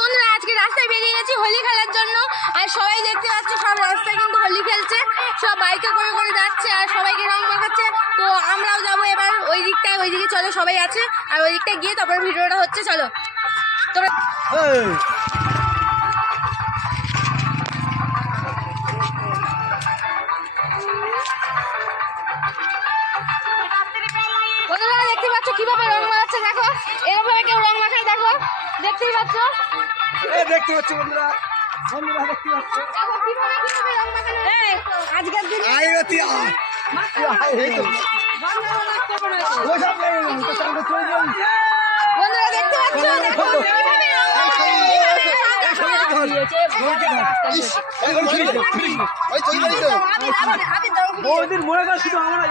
বন্ধুরা, আজকে রাস্তায় বেরিয়ে গেছি হোলি খেলার জন্য। আর সবাই দেখতে পাচ্ছি সব রাস্তায় কিন্তু হোলি খেলছে, সব বাইকে করে করে যাচ্ছে আর সবাইকে রং মাখাচ্ছে। তো আমরাও যাবো এবার ওই দিকটায়, ওই দিকে চলো, সবাই আছে। আর ওই দিকটায় গিয়ে তারপর ভিডিওটা হচ্ছে, চলো তোমরা। বন্ধুরা দেখতে পাচ্ছ কিভাবে রং মাখাচ্ছে, দেখো এরকম ভাবে কেউ রং মাখায়, দেখো দেখতেই পাচ্ছ, দেখতে পাচ্ছ বন্ধুরা, বন্ধুরা দেখতে পাচ্ছ দেখো কিভাবে কিভাবে রং মাখানো। আজকের দিন বন্ধুরা দেখতে পাচ্ছ, দেখো কিভাবে রং বৌদির মনে কর শুধু আমরা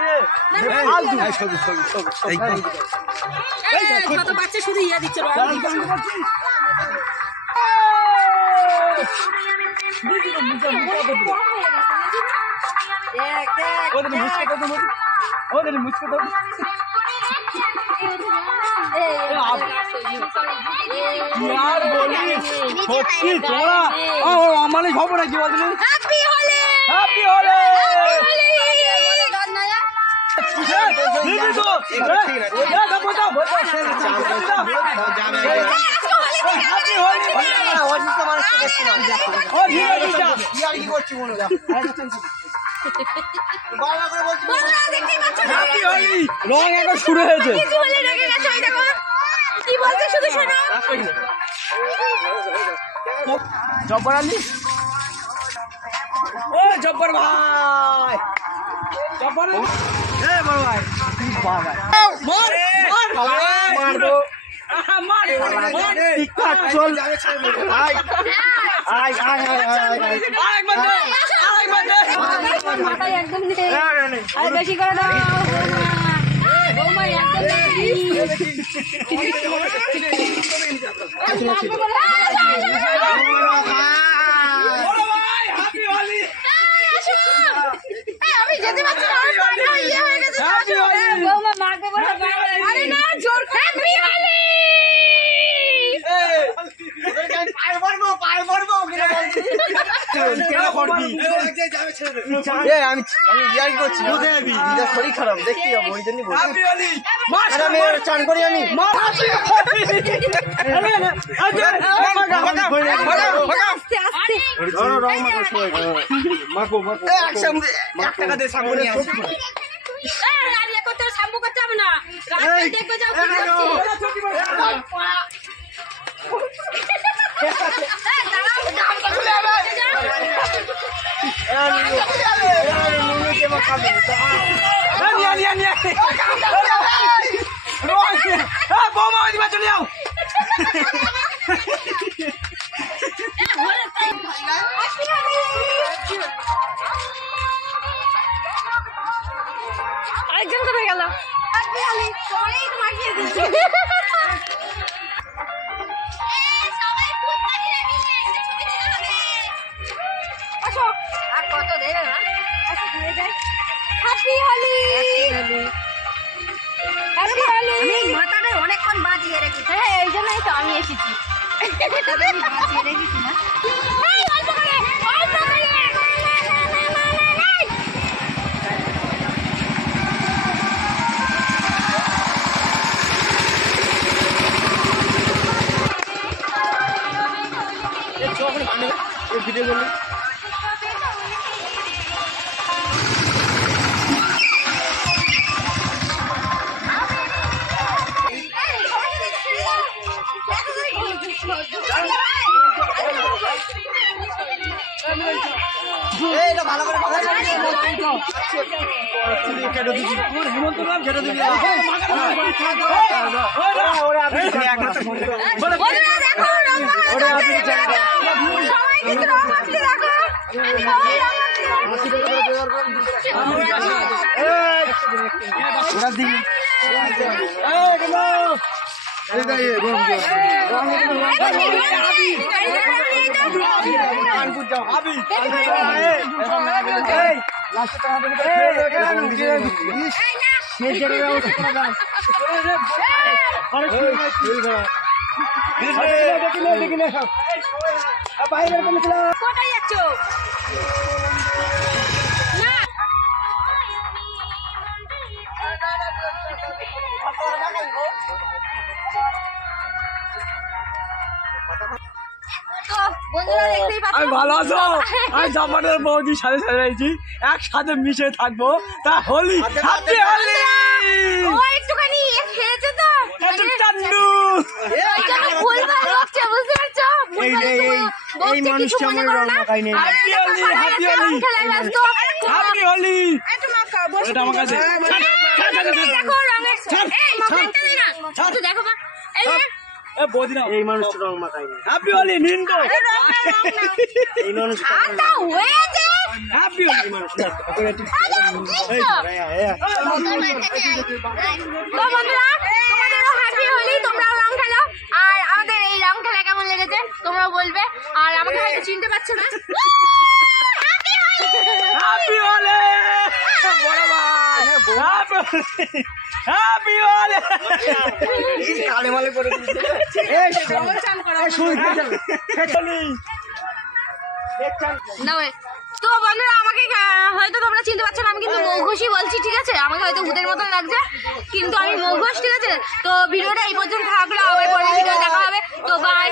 ছোট বাচ্চা শুধু ইয়া দিচ্ছে। সত্যি তোরা আমারই খবর আছে বললি। Happy Holi, happy Holi. রং এখন শুরু হয়েছে। কি বলছে শুধু শোনো। জব্বর আলী, ও জব্বর ভাই, জব্বর এ বড় ভাই, তুই বাবা মার মার মার দো মার মার টিকটক চল। আয় আয় আয় আয় আরেকবার দে, আরেকবার দে, মাথায় একদম নেই। আর বেশি করে দাও বৌমা, একদম নেই। আমি যেতে পারছি না, আমার পাটা ইয়ে হয়ে গেছে। বৌমা মাকে বলে আরে না জোর হ্যাপি হোলি। আমি ইয়ার করছি, শরীর খারাপ দেখতে যাবো, ওই জন্য আমি চান করি। আমি শ্যাম্পু করতে হবে না, দেখবে যাও কি আরেকজন কোথায় গেল? আর কত দেবে না, ঘুরে যাই। Happy Holi, happy Holi. আমি মাথাটা অনেকক্ষণ বাজিয়ে রেখেছি। হ্যাঁ, এই জন্যই তো আমি এসেছি। বাজিয়ে রেখেছি না। ভিডিও করলে ভালো করে কথা হেমন্ত নাম কেটে দিবি। কোথায় যাচ্ছ? না তো বন্ধুরা দেখতেই পাচ্ছ আমি ভালো আছো? আমি জাপানের বৌদির সাথে সাজাইছি, একসাথে মিশে থাকবো। তা হোলি, হ্যাপি হোলি। ও একটুখানি খেয়েছে তো একটু চান্ডু। ওই জন্য ভুলভাল বকছে, বুঝতে পারছো? ভুলভাল এই মানুষটা আমার রং মাখায় নেই। হ্যাপি হোলি, হ্যাপি হোলি, খেলায় ব্যস্ত। হ্যাপি হোলি। একটু মাখা, বসো। এটা আমার কাছে। দেখো রঙের এই মাখাটা দিই না একটু দেখো বা এই যে এ বৌদি না, এই মানুষটা রং মাখায় নেই। হ্যাপি হোলি নিন তো। এই মানুষটা আটা হয়েছে হ্যাপি হোলি। তো বন্ধুরা তোমাদেরও হ্যাপি হোলি, তোমরাও রং খেলো। আর আমাদের এই রং খেলা কেমন লেগেছে তোমরাও বলবে। আর আমাকে হয়তো চিনতে পারছো না। হ্যাপি হোলি, হ্যাপি হোলি বড় ভাই, হ্যাপি হোলি, হ্যাপি হোলি। কালে মালে করে দিচ্ছে। না ওই তো বন্ধুরা আমাকে হয়তো তোমরা চিনতে পারছো না, আমি কিন্তু মৌঘোষই বলছি, ঠিক আছে? আমাকে হয়তো ভূতের মতন লাগছে কিন্তু আমি মৌঘোষ, ঠিক আছে? তো ভিডিওটা এই পর্যন্ত থাকলো, আবার পরের ভিডিও দেখা হবে। তো বাই।